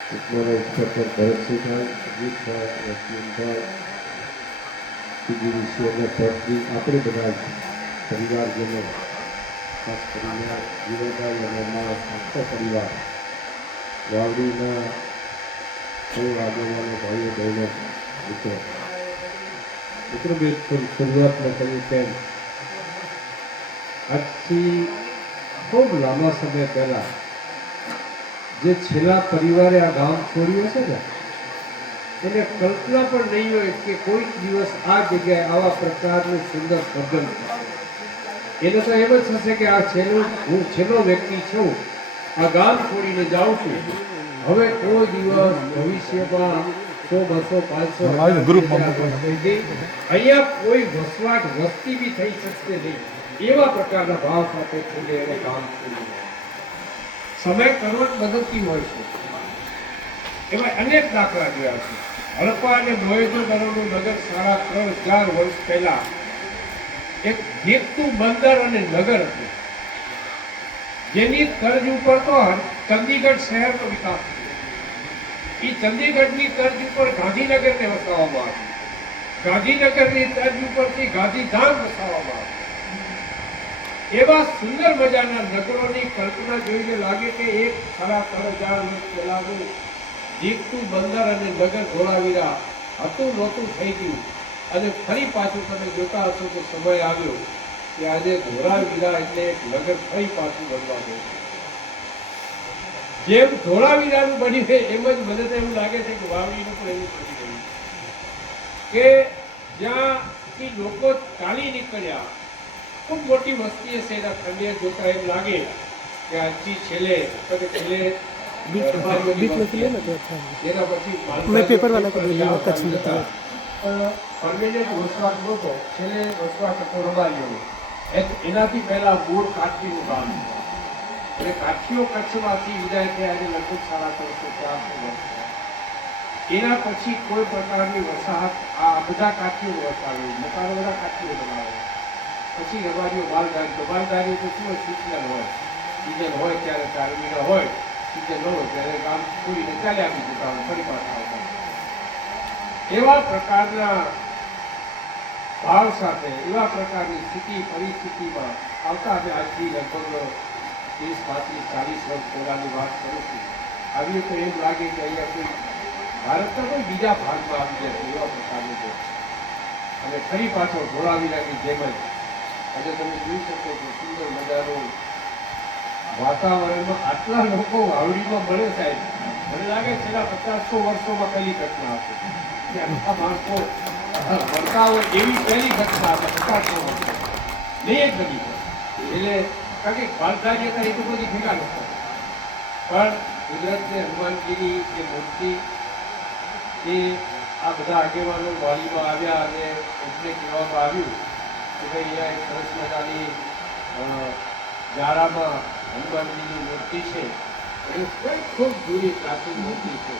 મારા ઇન્સ્પેક્ટર ભરતસિંહભાઈ, અજીતભાઈ, રશ્મિનભાઈ, પીજીવીસી અને ભરતજી, આપણે બધા પરિવારજનો, ખાસ કરીને જીવનભાઈ અને અમારા આખો પરિવાર, વાવડીના સૌ આગેવાનો, ભાઈઓ બહેનો, મિત્રો બે શરૂઆતમાં કહ્યું તેમ આજથી ખૂબ લાંબા સમય પહેલા જે છેલ્લા પરિવારે આ ગામ છોડ્યું છે ને, એને કલ્પના પણ નહીં હોય કે કોઈક દિવસ આ જગ્યાએ આવા પ્રકારનું સુંદર સર્જન થાય. એને તો એમ જ થશે કે આ હું છેલ્લો વ્યક્તિ છું, આ ગામ છોડીને જાઉં છું. હવે કોઈ દિવસ ભવિષ્યમાં 100, 200, 500 અહીંયા કોઈ વસવાટ વસ્તી બી થઈ શકશે નહીં, એવા પ્રકારના ભાવ સાથે છોડે એને ગામ છોડી. સમય કરવટ બદલતી હોય છે, એમાં અનેક દાખલા જોયા છે. હડપ્પા અને મોહેંજો-દડોનું નગર 3.5-4 વર્ષ પહેલા એક જીવતું બંદર અને નગર હતું, જેની તર્જ ઉપર તો ચંદીગઢ શહેરનો વિકાસ થયો. એ ચંદીગઢની તર્જ ઉપર ગાંધીનગરને વસાવવામાં આવ્યું, ગાંધીનગરની તર્જ ઉપરથી ગાંધીધામ વસાવવામાં આવ્યું. એવા સુંદર મજાના નગરોની કલ્પના જોઈને લાગે કે એક 3.5-4 વર્ષ પહેલાનું જીવતું બંદર અને નગર ધોળાવીરા હતું નહોતું થઈ ગયું, અને ફરી પાછું તમે જોતા હશો કે સમય આવ્યો કે આજે ધોળાવીરા એટલે એક નગર ફરી પાછું બનવાનું. જેમ ધોળાવીરાનું બન્યું છે એમ જ મને તો એવું લાગે છે કે વાવડીનું પણ એવું બની ગયું કે જ્યાંથી લોકો ચાલી નીકળ્યા, ખૂબ મોટી વસ્તી હશે, એના ખંડિયા જોતા એમ લાગે કે આજથી છેલ્લે पेपर वाला को बोलिए कच्छ में तो પરમેનન્ટ વસવાટ નહોતો, છેલ્લે વસવાટ હતો રબારીઓનો. એનાથી પહેલા મૂળ કાઠીનું ગામ હતું, એટલે કાઠીઓ કચ્છમાંથી વિદાય થયા આજે લગભગ 350-400 વર્ષ. એના પછી કોઈ પ્રકારની વસાહત આ બધા કાઠીઓ વસાવ્યું, મકાનો બધા કાઠીઓ બનાવ્યા. પછી રબારીઓ માલધારીઓ તો શું હોય, સિઝનલ હોય, સિઝન હોય ત્યારે 4 મહિના હોય, સિઝન ન હોય ત્યારે ગામ છોડીને ચાલ્યા બી જતા હોય, ફરી પાછા આવતા. એવા પ્રકારના ભાવ સાથે, એવા પ્રકારની પરિસ્થિતિમાં આવતા આજે આજથી લગભગ 30-35-40 વર્ષ પહેલાની વાત કરું છું. આવી તો એમ લાગે કે અહીંયા કોઈ ભારતના કોઈ બીજા ભાગમાં આવી જશે એવા પ્રકારનું છે. અને ફરી પાછો ધોળાવીરાની જેમ જ આજે તમે જોઈ શકો છો સુંદર મજાનું વાતાવરણમાં આટલા લોકો વાવડીમાં મળે સાહેબ, મને લાગે છેલ્લા 50-100 વર્ષોમાં પહેલી ઘટના હશે કે આટલા માણસો મળતા હોય એવી પહેલી ઘટના હશે 50-100 વર્ષ નહીં એક બની. એટલે કારણ કે માલધારી હતા એ તો બધી ભેગા નહોતા, પણ કુદરતને હનુમાનજીની જે મૂર્તિ એ આ બધા આગેવાનો વાલીમાં આવ્યા અને એમને કહેવામાં આવ્યું કે ભાઈ અહીંયા એક સરસ મજાની જારામાં હનુમાનજીની મૂર્તિ છે, એ ખૂબ જૂની પ્રાચીન મૂર્તિ છે.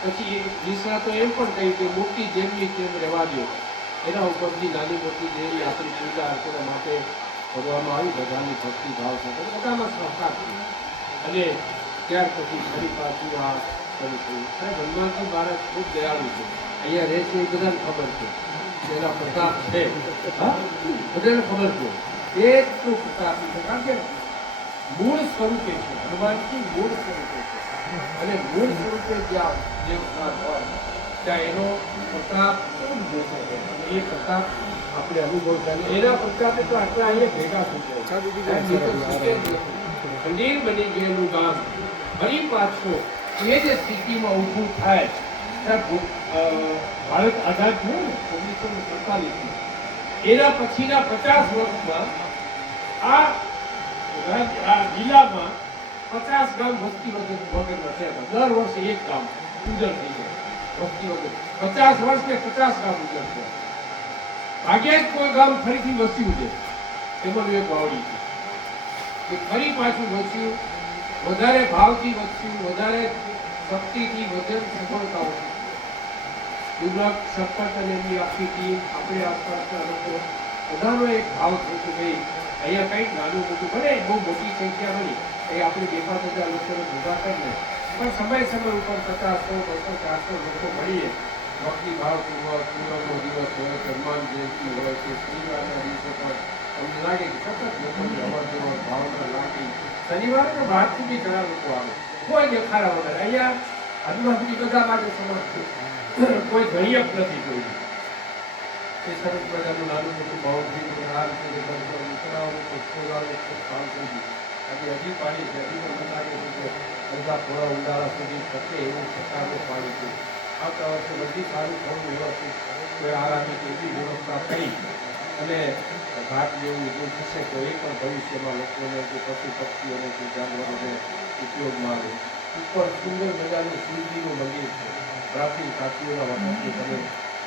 પછી નિષ્ણાતો એમ પણ કહ્યું કે મૂર્તિ જેમની તેમ રહેવા દો, એના ઉપરથી નાની મોટી જેવી આપણી પૂજા અર્ચના માટે કરવામાં આવી, બધાની ભક્તિ ભાવ સાથે બધામાં સહકાર થયો. અને ત્યાર પછી ફરી પાછું આ શરૂ થયું. સાહેબ હનુમાનજી મહારાજ ખૂબ દયાળુ છે, અહીંયા રહે છે એ બધાને ખબર છે, એના પ્રતાપ છે, હા બધાને ખબર છે એટલું પ્રતાપી છે. કારણ કે મૂળ સ્વરૂપે છે હનુમાનજી, મૂળ સ્વરૂપે છે, અને મૂળ સ્વરૂપે જ્યાં જે હોય ત્યાં એનો પ્રતાપ ખૂબ મોટો છે, અને એ પ્રતાપ આપણે અનુભવ થાય. એના પ્રતાપે તો આટલા અહીંયા ભેગા થઈ જાય, ખંડીર બની ગયેલું ગામ ફરી પાછો એ જે સ્થિતિમાં ઊભું થાય. ભારત આઝાદ થયું ને 1947, એના પછીના 50 વર્ષમાં આ જિલ્લામાં 50 ગામ વસ્તી વગરના થયા. દર વર્ષે એક ગામ ઉજળ થઈ જાય વસ્તી વગર. 50 વર્ષ કે 50 ગામ ઉજળ થયા. ભાગ્યે જ કોઈ ગામ ફરીથી વસ્યું છે, એમાં એક વાવડી છે કે ફરી પાછું વસ્યું, વધારે ભાવથી વસ્યું, વધારે શક્તિથી, વધારે સફળતાઓ. દુર્લભ સરપંચ અને એમની આખી ટીમ, આપણે આસપાસના લોકો બધાનો એક ભાવ થયો કે ભાઈ અહીંયા કંઈક નાનું મોટું ભલે બહુ મોટી સંખ્યા બની, એ આપણે 2-5 હજાર લોકોને ભેગા કરીને પણ સમય ઉપર 50, 100, 200, 400 લોકો મળીએ, ભક્તિ ભાવપૂર્વક પૂર્વનો દિવસ હોય, હનુમાન જયંતિ હોય કે શનિવારના દિવસે પણ તમને લાગે કે સતત લોકોની અવર ભાવના લાગી. શનિવારે બહારથી બી ઘણા લોકો આવે, કોઈ દેખાડા વગર. અહીંયા હનુમાનજી બધા માટે સમાજ છે, કોઈ ઘણીયપ નથી કોઈ. એ સરસ મજાનું નાનું મોટું બાઉન્ડ્રી હાલ છે, નીકળાવાનું ખોદવાનું કામ થઈ ગયું. આજે હજી પાણી છે, હજી પણ લાગે છે કે બધા થોડા ઊંડાળા સુધી થશે એવું પ્રકારનું પાણી છે. આવતા વર્ષે બધી સારું થોડું વ્યવસ્થિત કોઈ આરામી એવી વ્યવસ્થા કરી અને ઘાટ જેવું ઊભું થશે તો એ પણ ભવિષ્યમાં લોકોને કે પશુ પક્ષીઓને કે જાનવરોને ઉપયોગમાં આવે. ઉપર સુંદર મજાનું શિવજીનું મંદિર છે, પ્રાચીન કાકીઓના વખતનું. તમે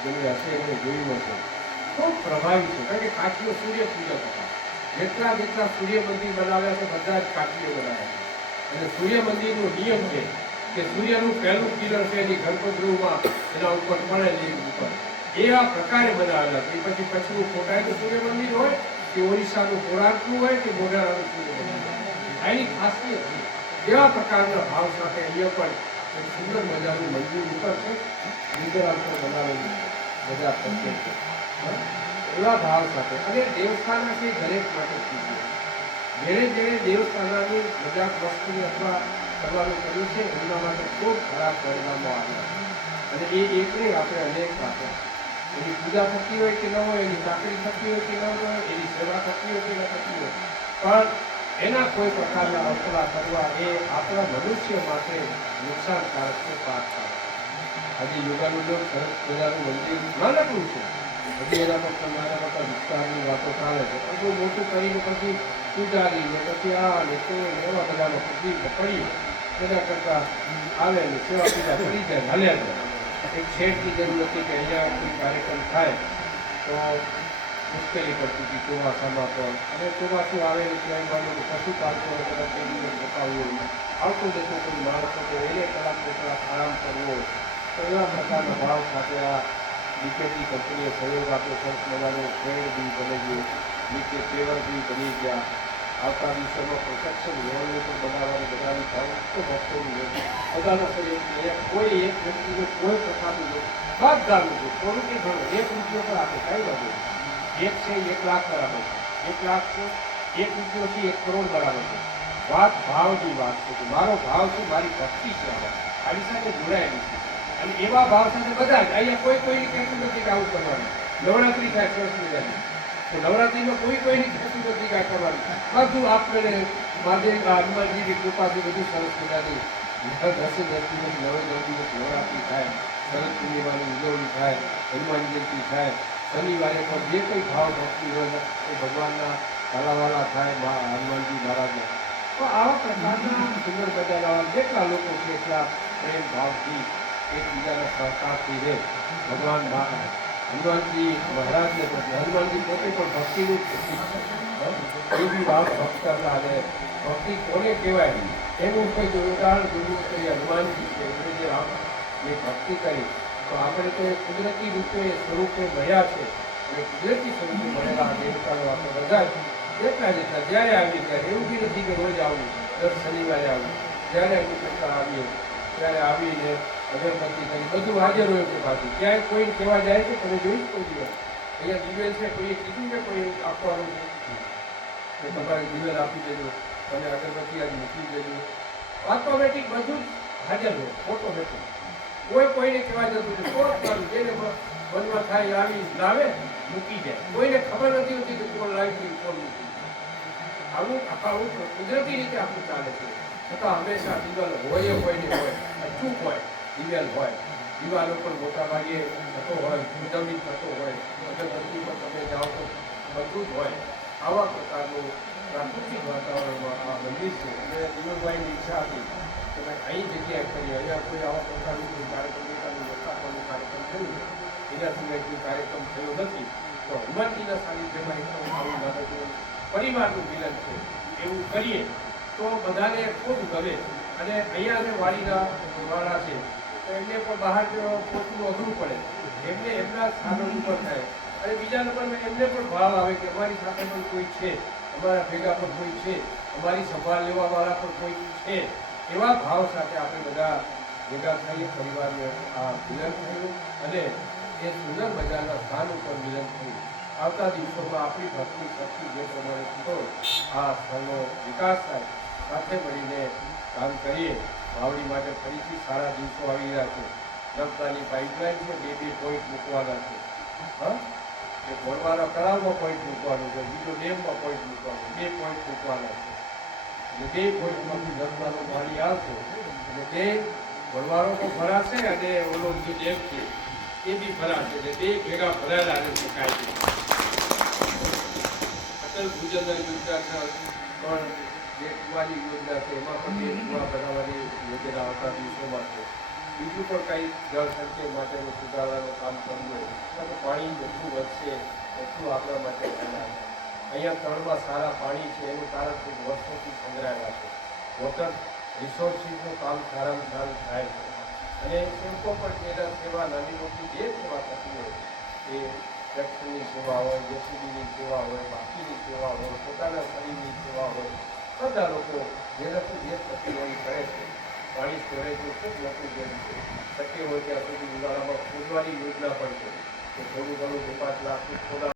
જેને હશે એમને જોયું હશે, ખૂબ પ્રભાવી છે. કારણ કે કાકીઓ સૂર્ય પૂજક હતા. જેટલા સૂર્ય મંદિર બનાવ્યા છે બધા જ કાકીઓ બનાવ્યા છે. અને સૂર્ય મંદિરનો નિયમ છે કે સૂર્યનું પહેલું કિરણ છે એની ગર્ભગૃહમાં એના ઉપર પડે લીંબ ઉપર, એવા પ્રકારે બનાવેલા છે. પછી પછીનું કોટાયનું સૂર્ય મંદિર હોય કે ઓરિસ્સાનું કોણાર્કનું હોય કે મોઢેરાનું સૂર્ય મંદિર, એની ખાસિયત છે. એવા પ્રકારના ભાવ સાથે અહીંયા પણ એક સુંદર મજાનું મંદિર ઉપર છે, લીંગરામ બનાવેલું બધા પ્રત્યેક છે. એવા ભાવ સાથે અને દેવસ્થાન છે દરેક માટે પૂજ્ય. જેણે દેવસ્થાનની મજાક મસ્તી અથવા કરવાનું કર્યું છે એમના માટે ખૂબ ખરાબ પરિણામો આવ્યા. અને એ એકને આપણે અનેક આપ્યા. એની પૂજા થતી હોય કે ન હોય, એની ચાકરી થતી હોય કે ન હોય, એની સેવા થતી હોય કે ન થતી હોય, પણ એના કોઈ પ્રકારના અવતરા કરવા એ આપણા મનુષ્ય માટે નુકસાનકારક છે, પાપકારક. આજે યોગાનું સરસ મજાનું મંદિર નાનકડું છે, હજી એના પર નાના મોટા વિસ્તારની વાતો ચાલે છે, પણ બહુ મોટું કરીને પછી પૂજારી ને પછી આ ને તે એવા બધાનો પછી પડીએ એના કરતાં આવે ને સેવા પૂજા કરી જાય હાલ્યા જાય. એક શેઠની જરૂર હતી કે અહીંયા કોઈ કાર્યક્રમ થાય તો મુશ્કેલી પડતી હતી ચોમાસામાં પણ. અને ચોમાસું આવે ને ત્યાં માનો પશુપાલકોને કદાચ એ દિવસ બતાવવું હોય, આવતો જતો કોઈ માણસ તો એને કલાક આરામ કરવો હોય, તો એવા પ્રકારના ભાવ સાથે આ બીકેટી કંપનીએ સહયોગ આપ્યો. સરસ મજાનું ટ્રેન બી બની ગયું, નીચે પેવર બી બની ગયા. આવતા દિવસોમાં પ્રોટેક્શન લેવલ પણ બનાવવાની બધાની ભક્તો ભક્તોની બધાના સહયોગથી અહીંયા કોઈ એક વ્યક્તિને કોઈ પ્રકારનું બધાનું છે, થોડું કે ઘણું 1 રૂપિયો પર આપે, કઈ બાજુ એક છે 1 લાખ બરાબર છે, 1 લાખ છે 1 રૂપિયો છે 1 કરોડ બરાબર છે. વાત ભાવની વાત છે કે મારો ભાવ છે, મારી ભક્તિ છે, આની સાથે જોડાયેલી છે. અને એવા ભાવ સાથે બધા જ અહીંયા કોઈ કહેતું નથી કે આવું કરવાનું. નવરાત્રી થાય સરસ મજાની, તો નવરાત્રીમાં કોઈની કહેતું નથી કે આ કરવાનું. બધું આપણે મહાદેવ હનુમાનજીની કૃપાથી બધું સરસ મજાની 10 દિવસ 9 દિવસ નવરાત્રી થાય, શરદ પૂર્ણિમાની ઉજવણી થાય, હનુમાન જયંતિ થાય, શનિવારે પણ જે કંઈ ભાવ ભક્તિ હોય એ ભગવાનના કાલાવાલા થાય હનુમાનજી મહારાજના. તો આવા પ્રકારના સુંદર મજાના જેટલા લોકો છે એટલા પ્રેમ ભાવથી એકબીજાના સહકારથી રહે. ભગવાન હનુમાનજી મહારાજને હનુમાનજી પોતે પણ ભક્તિનું એ બી ભાવ ભક્ત કરતા. અને ભક્તિ કોને કહેવાય એનું કોઈ ઉદાહરણ જોયું તો એ હનુમાનજી છે. એમણે જે રામની ભક્તિ કરી તો આપણે તો કુદરતી રૂપે સ્વરૂપે મળ્યા છે, અને કુદરતી સ્વરૂપે મળેલા દેવતાઓ આપણે બધા જેટલા જ્યારે આવીએ ત્યારે એવું બી નથી કે રોજ આવું, દર શનિવારે આવું, જ્યારે અમે કરતા આવીએ ત્યારે આવીને અગરબત્તી કરી બધું હાજર હોય છે. પાછું ક્યાંય કોઈને કહેવા જાય છે તમે જોઈ કોઈ દિવસ અહીંયા દિવેલ છે, કોઈએ કીધું કે કોઈ આપવાનું છે તમારે દિવેલ આપી દેજો, તમે અગરબત્તી આજ મૂકી દેજો, ઓટોમેટિક બધું જ હાજર હોય, ઓટોમેટિક. કોઈને કહેવા જતું નથી, કોણ જેને મનમાં થાય આવી લાવે મૂકી જાય. કોઈને ખબર નથી હોતી કે કોણ લાવી ગયું કોણ મૂકી. આવું કુદરતી રીતે આપણું ચાલે છે. છતાં હંમેશા દિવાલ હોય અચૂક હોય, દિવાલ હોય. દિવાલો પર મોટા ભાગે થતો હોય, ઉજવણી થતો હોય, અગરબત્તી પર તમે જાઓ તો બધું જ હોય. આવા પ્રકારનું પ્રાકૃતિક વાતાવરણમાં આ મંદિર છે. અને વિનોદભાઈની ઈચ્છા હતી કે ભાઈ અહીં જગ્યાએ કરીએ, અહીંયા કોઈ આવા પ્રકારનું કોઈ કાર્યક્રમ લોકાર્પણનું કાર્યક્રમ થયું, એના સિવાય કોઈ કાર્યક્રમ થયો નથી. તો હનુમાનજીના સાનિધ્યમાં એકદમ આવું નાનકડું પરિવારનું મિલન છે એવું કરીએ તો બધાને ખૂબ ગમે. અને અહીંયા જે વાડીના વાળા છે તો એમને પણ બહાર પહોંચવું અઘરું પડે, એમને એમના સાધન ઉપર થાય. અને બીજા નંબરમાં એમને પણ ભાવ આવે કે અમારી સાથે પણ કોઈ છે, અમારા ભેગા પણ કોઈ છે, અમારી સંભાળ લેવાવાળા પણ કોઈ છે. એવા ભાવ સાથે આપણે બધા ભેગા થઈ પરિવારને આ મિલન થયું અને એ સુંદર મજાના સ્થાન ઉપર મિલન થયું. આવતા દિવસોમાં આપણી ભક્તિ શક્તિ જે પ્રમાણે થતો આ સ્થળનો વિકાસ થાય, સાથે મળીને કામ કરીએ. વાવડી માટે ફરીથી સારા દિવસો આવી રહ્યા છે. નર્મદાની પાઇપલાઇન છે, 2 પોઈન્ટ મૂકવાના છે. હા, એ ઘોડવાના તળાવમાં પોઈન્ટ મૂકવાનું છે, બીજો ડેમમાં પોઈન્ટ મૂકવાનું, 2 પોઈન્ટ મૂકવાના છે. એટલે 2 પોઈન્ટમાંથી નર્મદાનું પાણી આવશે એટલે 2 ઘોડવારો તો ભરાશે અને ઓલો જે ડેમ છે એ બી ભરાશે. એટલે 2 ભેગા ભરાયેલા રહી શકાય છે. અટલ ભૂજલ યોજના પણ જે કુવાની યોજના છે એમાં પણ 2 કુવા બનાવવાની યોજના આવતા દિવસોમાં છે. બીજું પણ કંઈ જળ સંચય માટેનું સુધારવાનું કામ કરવું હોય તો પાણી જેટલું વધશે એટલું આપણા માટે ફાયદા. અહીંયા તળમાં સારા પાણી છે એનું કારણ ખૂબ વર્ષોથી સંગ્રહાયેલા છે. વોટર રિસોર્સિસનું કામ સારામાં સારું થાય છે અને સેવકો પણ એના સેવા નાની મોટી જે સેવા થતી હોય એ ટ્રેક્ટરની સેવા હોય, જેસીબીની સેવા હોય, બાકીની સેવા હોય, પોતાના શરીરની સેવા હોય, બધા લોકો જેનાથી જે થતી હોય એ કરે છે. પાણી સ્ટોરેજનું ખૂબ મોટું જરૂર છે. શક્ય હોય ત્યાં સુધી ઉનાળામાં ખોદવાની યોજના પણ છે કે થોડું ઘણું 2-5 લાખ ખોદા